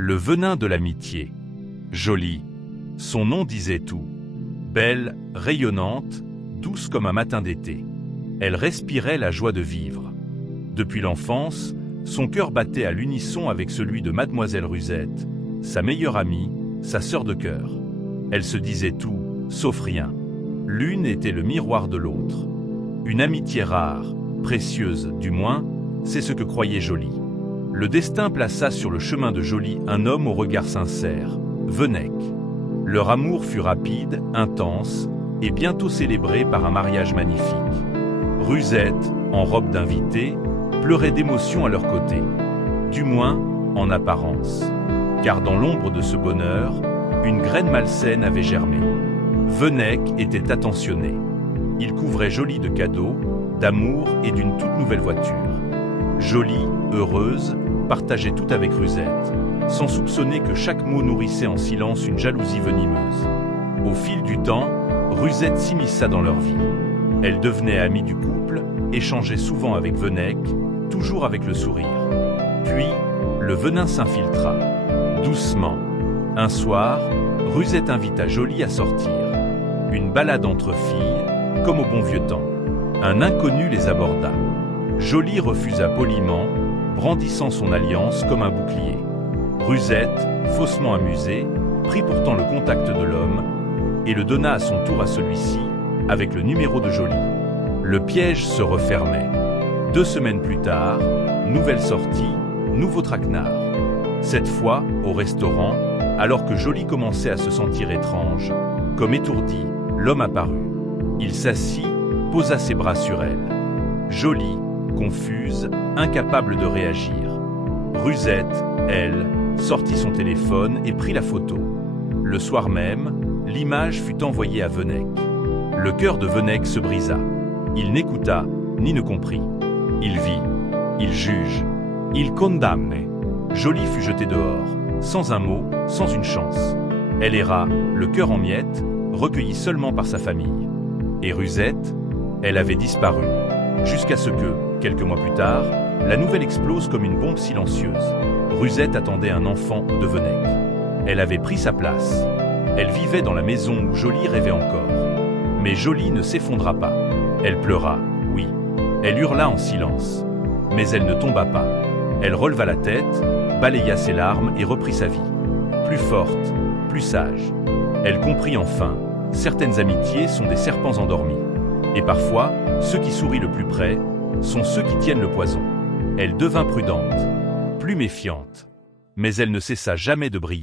Le venin de l'amitié. Jolie. Son nom disait tout. Belle, rayonnante, douce comme un matin d'été. Elle respirait la joie de vivre. Depuis l'enfance, son cœur battait à l'unisson avec celui de Mademoiselle Rusette, sa meilleure amie, sa sœur de cœur. Elle se disait tout, sauf rien. L'une était le miroir de l'autre. Une amitié rare, précieuse du moins, c'est ce que croyait Jolie. Le destin plaça sur le chemin de Jolie un homme au regard sincère, Venec. Leur amour fut rapide, intense, et bientôt célébré par un mariage magnifique. Rusette, en robe d'invité, pleurait d'émotion à leur côté. Du moins, en apparence. Car dans l'ombre de ce bonheur, une graine malsaine avait germé. Venec était attentionné. Il couvrait Jolie de cadeaux, d'amour et d'une toute nouvelle voiture. Jolie, heureuse, partageait tout avec Rusette, sans soupçonner que chaque mot nourrissait en silence une jalousie venimeuse. Au fil du temps, Rusette s'immisça dans leur vie. Elle devenait amie du couple, échangeait souvent avec Venec, toujours avec le sourire. Puis, le venin s'infiltra. Doucement. Un soir, Rusette invita Jolie à sortir. Une balade entre filles, comme au bon vieux temps. Un inconnu les aborda. Jolie refusa poliment, brandissant son alliance comme un bouclier. Rusette, faussement amusée, prit pourtant le contact de l'homme et le donna à son tour à celui-ci, avec le numéro de Jolie. Le piège se refermait. 2 semaines plus tard, nouvelle sortie, nouveau traquenard. Cette fois, au restaurant, alors que Jolie commençait à se sentir étrange, comme étourdi, l'homme apparut. Il s'assit, posa ses bras sur elle. Jolie, confuse, incapable de réagir. Rusette, elle, sortit son téléphone et prit la photo. Le soir même, l'image fut envoyée à Venec. Le cœur de Venec se brisa. Il n'écouta, ni ne comprit. Il vit, il juge, il condamne. Jolie fut jetée dehors, sans un mot, sans une chance. Elle erra, le cœur en miettes, recueillie seulement par sa famille. Et Rusette, elle avait disparu, jusqu'à ce que, quelques mois plus tard, la nouvelle explose comme une bombe silencieuse. Rusette attendait un enfant de Venec. Elle avait pris sa place. Elle vivait dans la maison où Jolie rêvait encore. Mais Jolie ne s'effondra pas. Elle pleura, oui. Elle hurla en silence. Mais elle ne tomba pas. Elle releva la tête, balaya ses larmes et reprit sa vie. Plus forte, plus sage. Elle comprit enfin, certaines amitiés sont des serpents endormis. Et parfois, ceux qui sourient le plus près sont ceux qui tiennent le poison. Elle devint prudente, plus méfiante. Mais elle ne cessa jamais de briller.